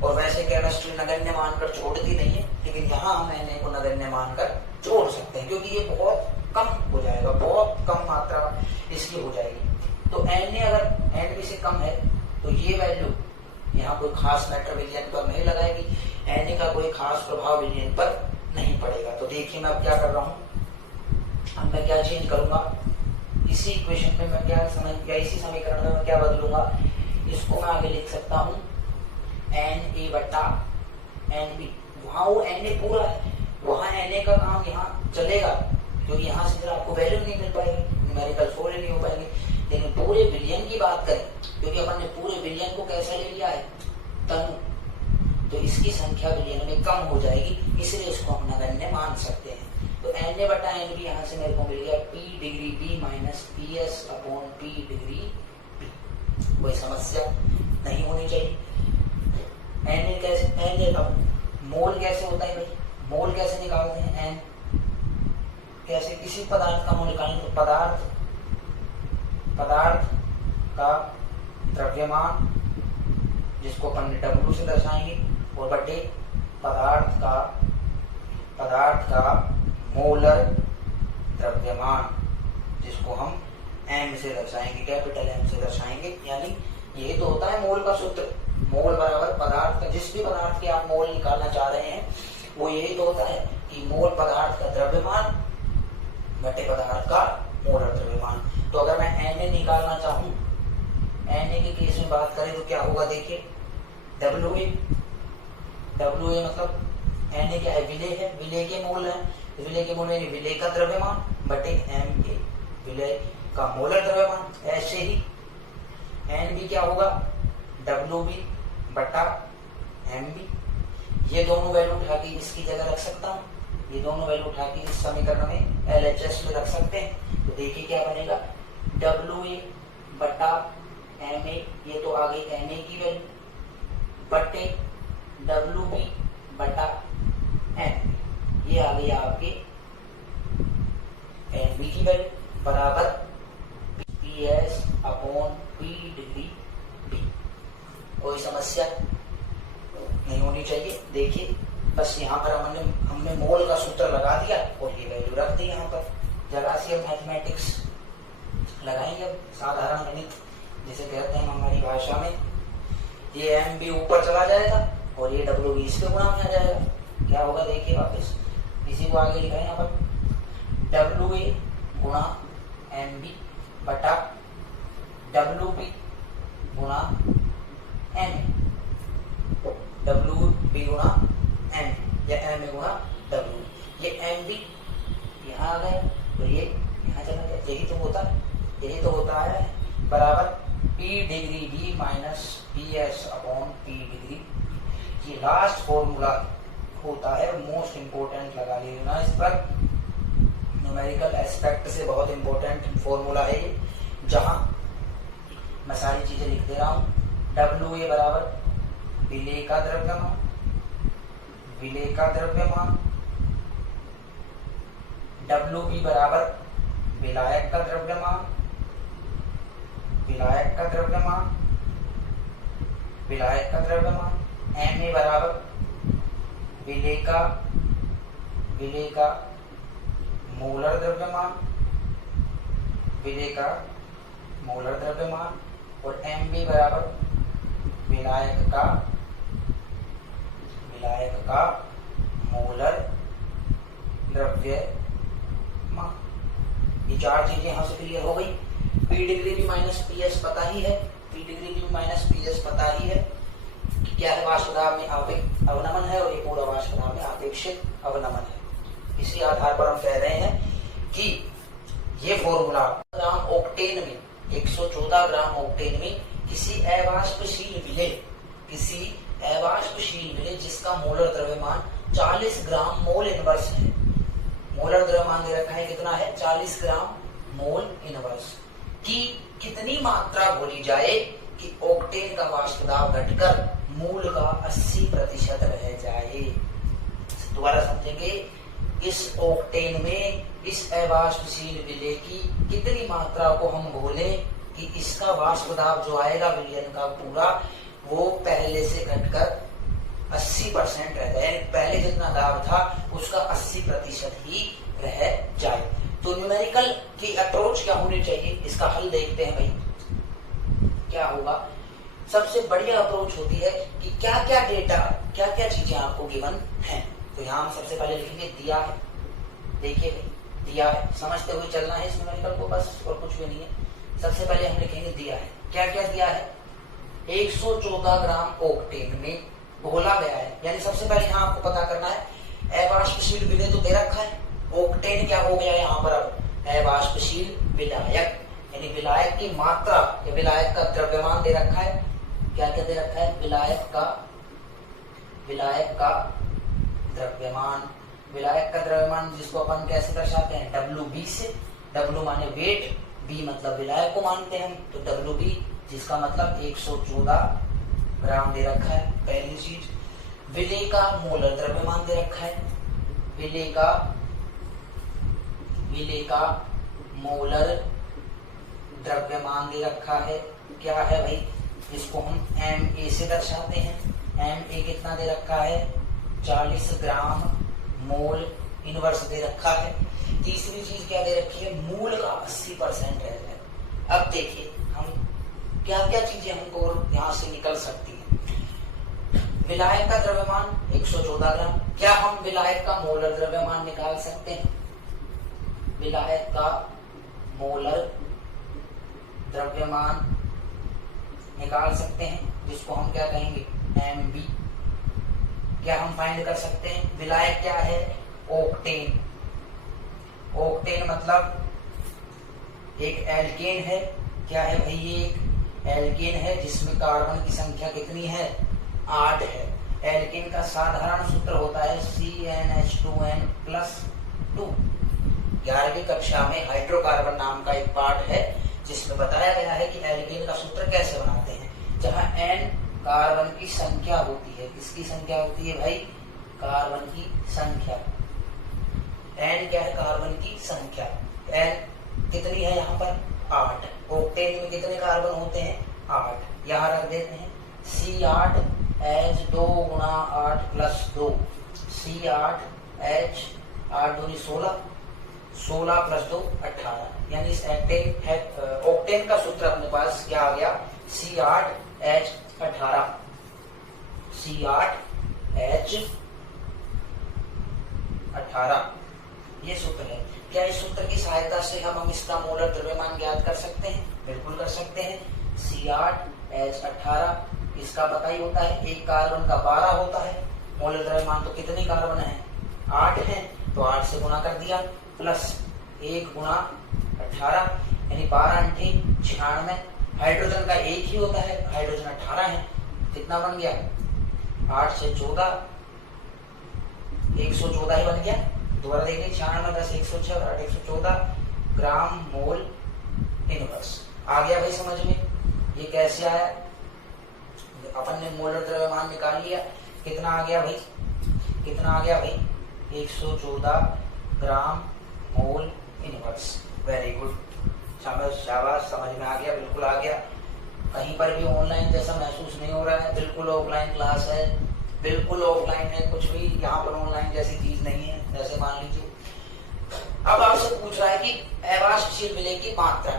और वैसे केमिस्ट्री नगण्य मानकर छोड़ती नहीं है, लेकिन यहाँ हम एन ए को नगण्य मानकर छोड़ सकते हैं, क्योंकि ये बहुत कम हो जाएगा, बहुत कम मात्रा इसकी हो जाएगी। तो एन ए अगर एन बी से कम है तो ये वैल्यू यहाँ कोई खास मैटर विलयन पर नहीं लगाएगी, एन ए का कोई खास प्रभाव विलयन पर नहीं पड़ेगा। तो देखिए मैं अब क्या कर रहा हूँ, अब मैं क्या चेंज करूंगा, इसी इक्वेशन में मैं क्या समझ, या इसी समीकरण में मैं क्या बदलूंगा, इसको मैं आगे लिख सकता हूँ एन ए बटा एन बी। वहां वो एन ए पूरा है, वहां एन ए का काम यहाँ चलेगा, क्योंकि यहाँ से फिर आपको वैल्यू नहीं मिल पाएगी, न्यूमेरिकल सोल्व नहीं हो पाएंगे। लेकिन पूरे विलयन की बात करें, क्योंकि अपन ने पूरे विलयन को कैसा ले लिया है, तनु, तो इसकी संख्या विलयन में कम हो जाएगी, इसलिए इसको हम नगण्य मान सकते हैं। तो एन ए बटा एन बी यहाँ से मेरे को मिल गया P degree B minus P S upon P degree B. कोई समस्या नहीं होनी चाहिए। एन ए कैसे, एन ए का मोल कैसे होता है भाई, मोल कैसे निकालते हैं, एन कैसे, किसी पदार्थ का मोल निकालेंगे तो पदार्थ का द्रव्यमान, जिसको अपन डब्ल्यू से दर्शाएंगे, और बटे पदार्थ का मोलर द्रव्यमान, जिसको हम एम से दर्शाएंगे, कैपिटल एम से दर्शाएंगे। यानी यही तो होता है मोल का सूत्र, मोल बराबर पदार्थ का, जिस भी पदार्थ के आप मोल निकालना चाह रहे हैं वो यही तो होता है कि मोल पदार्थ का द्रव्यमान बटे पदार्थ का मोलर द्रव्यमान। तो अगर मैं एन ए निकालना चाहूं, एन ए के केस में बात करें तो क्या होगा, देखिए डब्ल्यू ए मतलब एन ए क्या है, विलेय है, विलेय के मोल है, विलेय के मोल यानी विलेय का द्रव्यमान बटे एम ए, विलेय का मोलर द्रव्यमान। ऐसे ही एन बी क्या होगा, डब्ल्यू बी बटा एम बी। ये दोनों वैल्यू उठा के इसकी जगह रख सकता हूँ, ये दोनों वैल्यू उठा के इस समीकरण में एलएचएस में रख सकते हैं। तो देखिए क्या बनेगा, डब्ल्यू ए बटा एम ए, ये तो आ गई एन ए की वैल्यू, बटे डब्ल्यू बी बटा एम, ये आ गई आपकी बी की वैल्यू बराबर P S upon P degree B. कोई समस्या नहीं होनी चाहिए। देखिए बस यहाँ पर हमने मोल का सूत्र लगा दिया और ये वैल्यू रख दी। यहाँ पर जरा सी हम मैथमेटिक्स लगाएंगे, साधारण गणित जिसे कहते हैं हमारी भाषा में। ये एम बी ऊपर चला जाएगा और ये डब्ल्यू बी इसके गुणा में आ जाएगा। क्या होगा देखिए वापस इसी को आगे लिखा है यहाँ पर डब्ल्यू ए गुणा एम बी बटा डब्ल्यू बी गुणा एम ए, डब्ल्यू बी गुणा एम या एम ए गुणा डब्ल्यू। ये एम बी यहाँ आ गया और ये यहाँ चला गया। यही तो होता है बराबर P degree B minus P S upon P degree. ये लास्ट फॉर्मूला होता है, मोस्ट इंपोर्टेंट लगा लेना इस पर। न्यूमेरिकल एस्पेक्ट से बहुत इंपोर्टेंट फॉर्मूला है ये, जहां मैं सारी चीजें लिख दे रहा हूं। डब्ल्यू ए बराबर विलेय का द्रव्यमान, विलेय का द्रव्यमान, डब्ल्यू बी बराबर विलायक का द्रव्यमान, विलायक का द्रव्यमान, विलायक का द्रव्यमान, एम ए बराबर विलेय का मोलर द्रव्यमान, विलेय का मोलर द्रव्यमान, और एम बी बराबर विलायक का मोलर द्रव्यमान। ये चार चीजें यहाँ से क्लियर हो गई। P degree B minus P S पता ही है, P degree B minus P S पता ही है कि क्या है, वाष्प दाब में अवनमन है और ये पूरा वाष्प दाब में आपेक्षिक अवनमन है। इसी आधार पर हम कह रहे हैं कि ये फॉर्मूला ग्राम ऑक्टेन में 114 ग्राम ऑक्टेन में किसी अवाष्पशील विलेय जिसका मोलर द्रव्यमान 40 ग्राम मोल इनवर्स है। मोलर द्रव्यमान दे रखा है कितना है 40 ग्राम मोल इनवर्स की कितनी मात्रा घोली जाए कि ऑक्टेन का वाष्प दाब घटकर मूल का 80% रह जाए। दोबारा समझेंगे, इस ऑक्टेन में इस अवाष्पशील विलेय की कितनी मात्रा को हम घोलें कि इसका वाष्प दाब जो आएगा विलयन का पूरा वो पहले से घटकर 80% रह जाए। पहले जितना दाब था उसका 80% ही रह जाए। तो न्यूमेरिकल की अप्रोच क्या होनी चाहिए, इसका हल देखते हैं भाई क्या होगा। सबसे बढ़िया अप्रोच होती है कि क्या क्या डेटा, क्या क्या चीजें आपको गिवन हैं। तो यहाँ हम सबसे पहले लिखेंगे दिया है। देखिए भाई दिया है, समझते हुए चलना है इस न्यूमेरिकल को, बस और कुछ भी नहीं है। सबसे पहले हम लिखेंगे दिया है। क्या क्या दिया है, 114 ग्राम ऑक्टेन में घोला गया है। यानी सबसे पहले यहाँ आपको पता करना है अवाष्पशील विलेय तो दे रखा है, ऑक्टेन क्या हो गया यहाँ पर अब अवाष्पशील विलायक, यानी विलायक की मात्रा या विलायक का द्रव्यमान दे रखा है। क्या क्या दे रखा है, विलायक का द्रव्यमान। विलायक का द्रव्यमान जिसको अपन कैसे दर्शाते हैं, डब्ल्यू बी से। डब्ल्यू माने वेट, बी मतलब विलायक को मानते हैं, तो डब्ल्यू बी जिसका मतलब 114 ग्राम दे रखा है। पहली चीज, विलेय का मोलर द्रव्यमान दे रखा है। विलेय का मोलर द्रव्यमान दे रखा है। क्या है भाई, इसको हम एम ए से दर्शाते हैं। एम ए कितना दे रखा है, 40 ग्राम मोल इनवर्स दे रखा है। तीसरी चीज क्या दे रखी है, मूल का 80% रह जाए। अब देखिए हम क्या क्या चीजें हमको यहाँ से निकल सकती है। विलायक का द्रव्यमान 114 ग्राम, क्या हम विलायक का मोलर द्रव्यमान निकाल सकते हैं। विलायक का मोलर द्रव्यमान निकाल सकते हैं, जिसको हम क्या कहेंगे, एम बी। क्या हम फाइंड कर सकते हैं, विलायक क्या है, ऑक्टेन। ऑक्टेन मतलब एक एल्केन है। क्या है भाई, ये एक एल्केन है जिसमें कार्बन की संख्या कितनी है, 8 है। एल्केन का साधारण सूत्र होता है CnH2n+2। 11वीं कक्षा में हाइड्रोकार्बन नाम का एक पार्ट है जिसमें बताया गया है कि एल्केन का सूत्र कैसे बनाते हैं, जहां n कार्बन की संख्या होती है। किसकी संख्या होती है भाई, कार्बन की संख्या। n क्या है, कार्बन की संख्या। एन कितनी है यहाँ पर 8। ऑक्टेन में कितने कार्बन होते हैं 8, यहाँ रख देते हैं C8H 2 गुणा 8 प्लस 2, C8H 8 दूनी 16, 16 प्लस 2 18, यानी इस ऑक्टेन का सूत्र अपने पास क्या आ गया C8H 18, C8H 18 ये सूत्र है। क्या इस सूत्र की सहायता से हम इसका मोलर द्रव्यमान ज्ञात कर सकते हैं? बिल्कुल कर सकते हैं। C8H 18 इसका पता ही होता है, एक कार्बन का 12 होता है, मोलर द्रव्यमान तो कितने कार्बन है 8 है, तो 8 से गुणा कर दिया प्लस 1 गुणा 18 यानी 12 × 96। हाइड्रोजन का एक ही होता है, हाइड्रोजन 18 है, कितना बन गया 8 से 14, 114 ही बन गया। दोबारा देखिए 96 10 106 और 8 114 ग्राम मोल इनवर्स। आ गया भाई समझ में? ये कैसे आया? अपन ने मोलर द्रव्यमान निकाल लिया, कितना आ गया भाई, कितना आ गया भाई 114 ग्राम मोल इनवर्स। वेरी गुड, शाबाश, समझ में आ गया, बिल्कुल आ गया। कहीं पर भी ऑनलाइन जैसा महसूस नहीं हो रहा है, बिल्कुल ऑफलाइन क्लास है, बिल्कुल ऑफलाइन है, कुछ भी यहाँ पर ऑनलाइन जैसी चीज नहीं है। जैसे मान लीजिए अब आपसे पूछ रहा है कि अवाष्पशील विलेय की मात्रा,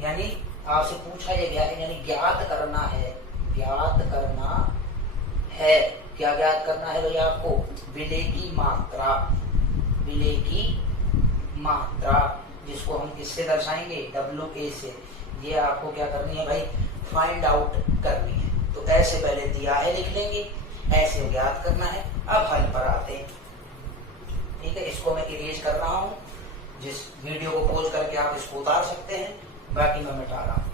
यानी आपसे पूछा ये गया है, यानी ज्ञात करना है, ज्ञात करना है, क्या ज्ञात करना है भाई आपको? विलेय की मात्रा, विलेय की मात्रा, जिसको हम किससे दर्शाएंगे WA से। ये आपको क्या करनी है भाई? फाइंड आउट करनी है। तो ऐसे पहले दिया है लिख लेंगे, ऐसे ज्ञात करना है। अब हल पर आते हैं, ठीक है। इसको मैं इरेज कर रहा हूँ, जिस वीडियो को पॉज करके आप इसको उतार सकते हैं, बाकी मैं मिटा रहा हूँ।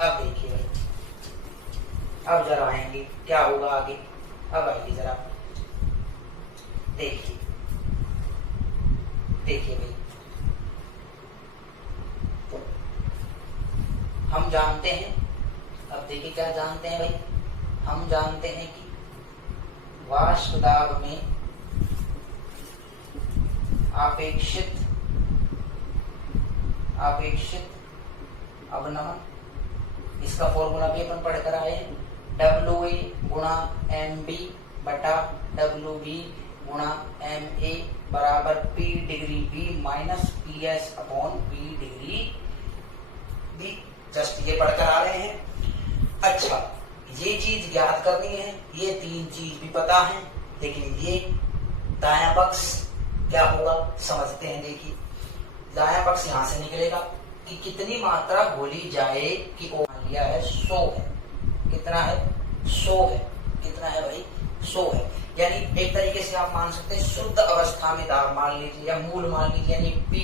अब देखिए भाई, अब जरा आएंगे क्या होगा आगे। अब आइए जरा देखिए, देखिए भाई, हम जानते हैं, अब देखिए क्या जानते हैं भाई, हम जानते हैं कि वाष्प दाब में आपेक्षित अवनमन, इसका फॉर्मूला भी अपन पढ़ कर आए हैं, WA गुणा MB बटा WB गुणा MA बराबर P degree B minus PS upon P degree B। Just ये पढ़कर आ रहे हैं। अच्छा, ये चीज ज्ञात करनी है, ये तीन चीज भी पता है, लेकिन ये दायां पक्ष क्या होगा समझते हैं। देखिए दायां पक्ष यहां से निकलेगा कि कितनी मात्रा घोली जाए, कि मान लिया है 100 है, कितना है 100 है, कितना है भाई 100 है। यानी एक तरीके से आप मान सकते हैं शुद्ध अवस्था में दाब मान लीजिए या मूल मान लीजिए, यानी P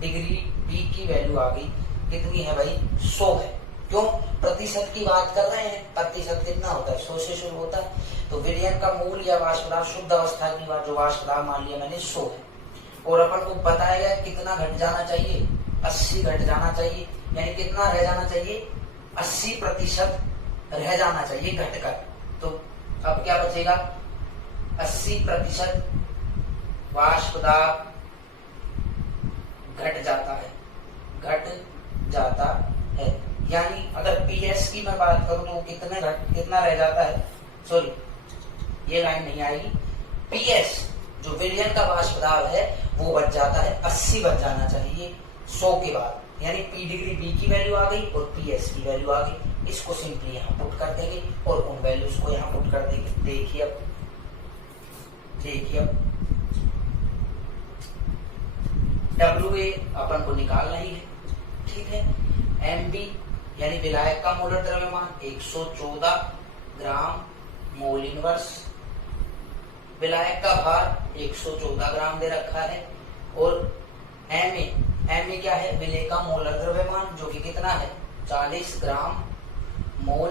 डिग्री B की वैल्यू आ गई, कितनी है भाई 100 है। क्यों? प्रतिशत की बात कर रहे हैं, प्रतिशत कितना होता है 100 से शुरू होता है। तो विलयन का मूल या वाष्प दाब, शुद्ध अवस्था की बात जो वाष्प दाब मान लिया मैंने 100 है, और अपन को बताया गया कितना घट जाना चाहिए, 80 घट जाना चाहिए, यानी कितना रह जाना चाहिए 80% रह जाना चाहिए घटकर। तो अब क्या बचेगा 80% वाष्प दाब घट जाता है, घट जाता है। यानी अगर PS की मैं बात करूं तो कितना रह जाता है, सॉरी ये लाइन नहीं आएगी, PS जो विलयन का वाष्प दाब है वो बच जाता है 80 बच जाना चाहिए 100 के बाद, यानी P डिग्री B की वैल्यू आ गई और PS की वैल्यू आ गई। इसको सिंपली यहाँ पुट कर देंगे और उन वैल्यूज को यहाँ पुट कर देंगे। देखिए अब, देखिए अब WA अपन को निकालना ही है, ठीक है। MB यानी विलायक का मोलर द्रव्यमान 114 ग्राम मोल इनवर्स, विलायक का भार 114 ग्राम दे रखा है, और MA क्या है विलेय का मोलर द्रव्यमान जो कि कितना है 40 ग्राम मोल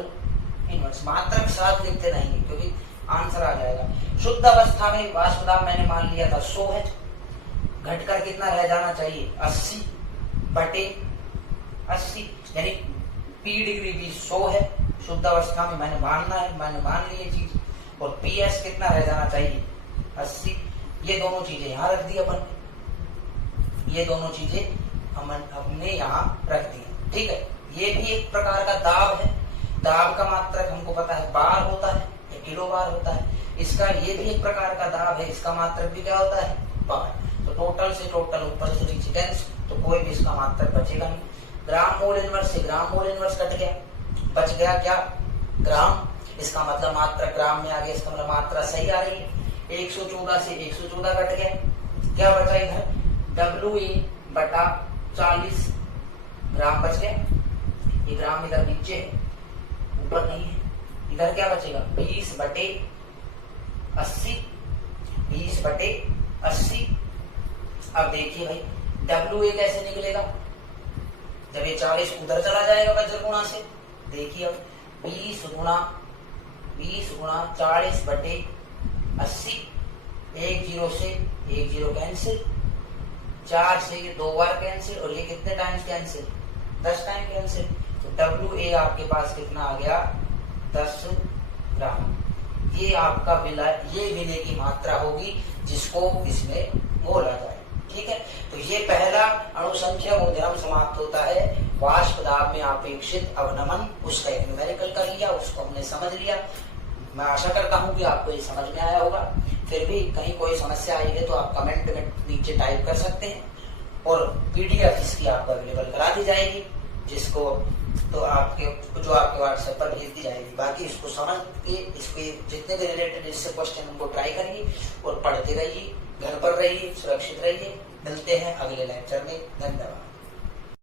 इनवर्स। मात्रक साथ लिखते रहेंगे क्योंकि आंसर आ जाएगा। शुद्ध अवस्था में वाष्प दाब मैंने मान लिया था 100 है, घटकर कितना रह जाना चाहिए 80 बटे 80, यानी P डिग्री B 100 है, शुद्ध अवस्था में मैंने मानना है, मैंने मान ली ये चीज, और PS कितना रह जाना चाहिए 80। ये दोनों चीजें यहाँ रख दी अपन, ये दोनों चीजें हमने यहाँ रख दी। ठीक है, ये भी एक प्रकार का दाब है। दाब का मात्रक हमको पता है बार होता है या किलो बार होता है। इसका ये भी एक प्रकार का दाब है, इसका मात्रक भी क्या होता है, बार। तो टोटल से टोटल ऊपर से नीचे कैंसिल, तो कोई भी इसका मात्रक बचेगा नहीं। ग्राम मोल इनवर्स से ग्राम मोल इनवर्स कट गया, बच गया क्या, ग्राम। इसका मतलब मात्रक ग्राम में आ गया, इसका मतलब मात्रा सही आ रही है। 114 से 114 कट गया, क्या बचा इधर, WA/40 ग्राम बच गया। ये ग्राम इधर नीचे है, ऊपर नहीं है। इधर क्या बचेगा, 20/80, 20/80। अब देखिए भाई WA कैसे निकलेगा, जब ये 40 उधर चला जाएगा वज्र गुणा से। देखिए अब 20 गुणा 40/80, 1 0 से 1 0 कैंसिल, 4 से ये 2 बार कैंसिल, और ये कितने टाइम्स कैंसिल, 10 टाइम कैंसिल। तो WA आपके पास कितना आ गया, 10 ग्राम। ये आपका ये विनय की मात्रा होगी जिसको इसमें बोला जाए। ठीक है, तो ये पहला अणुसंख्या गुणधर्म समाप्त होता है। वाष्प दाब में अपेक्षित अवनमन, उसका एक न्यूमेरिकल कर लिया, उसको हमने समझ लिया। मैं आशा करता हूँ कि आपको ये समझ में आया होगा। फिर भी कहीं कोई समस्या आई है तो आप कमेंट में नीचे टाइप कर सकते हैं, और PDF इसकी आपको अवेलेबल करा दी जाएगी, जिसको तो आपके व्हाट्सएप पर भेज दी जाएगी। बाकी इसको समझ के इसके जितने भी रिलेटेड इससे क्वेश्चन उनको ट्राई करिए और पढ़ते रहिए, घर पर रहिए, सुरक्षित रहिए। मिलते हैं अगले लेक्चर में, धन्यवाद।